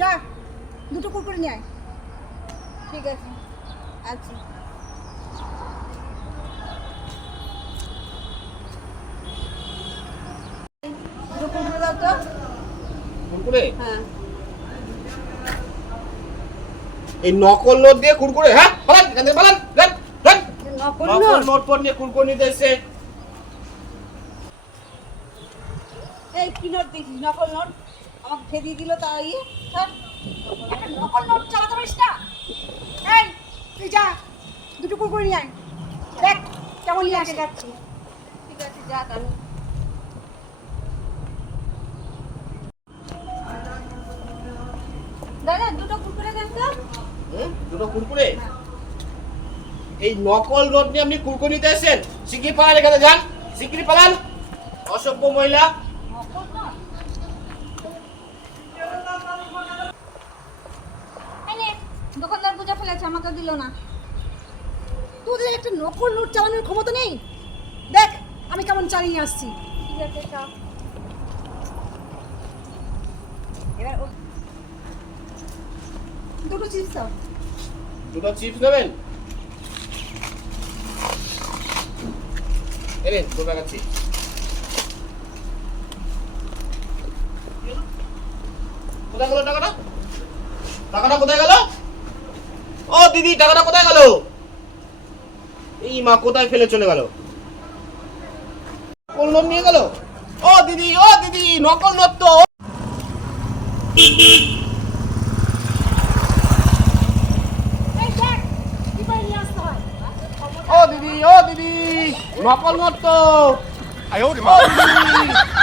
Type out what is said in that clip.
যা দুটো কুরকুরে নিয়ে আয়। ঠিক আছে আচ্ছা। দুটো কুরকুরে দাও তো। কুরকুরে? হ্যাঁ। এই নকল নোট দিয়ে কুরকুরে? হ্যাঁ পালান, এখান থেকে পালান। নকল নকল নোট? নোট পর নিয়ে কুরকুরে নিতে এসে। এই কি নোট দিয়েছিস? নকল নোট আমাকে ফেরিয়ে দিল তাই। স্যার একটা নকল নোট চালাতে পারিস না? এই তুই যা দুটো কুরকুরে নিয়ে আয়। দেখ কেমন নিয়ে আসে। যাচ্ছি। ঠিক আছে যা আমি। দাদা দুটো কুরকুরে দেন তো। দুটো কুরকুরে? এই নকল নোট নিয়ে আপনি কুরকুরে নিতে এসেছেন? শিগগির পালান, এখানে যান, শিগগির পালান, অসভ্য মহিলা। নকল নোট? এই নে, দোকানদার বুঝে ফেলেছে, আমাকে দিল না। তোদের একটা নকল নোট চালানোর ক্ষমতা নেই? দেখ আমি কেমন চালিয়ে আসছি। ঠিক আছে চল। এবার দুটো চিপস দাও। দুটো চিপস নেবেন? এলেন 2 টাকা চিপস। কোথায় গেল টাকাটা? টাকাটা কোথায় গেল? ও দিদি, টাকাটা কোথায় গেল? এই মা, কোথায় ফেলে চলে গেল? নকল নোট নিয়ে গেল? ও দিদি, ও দিদি, নকল নোট তো। এই দেখ কি করে নিয়ে আসতে হয়। ও দিদি, ও দিদি, নকল নোট তো।哎呦我的妈！ও দিদি।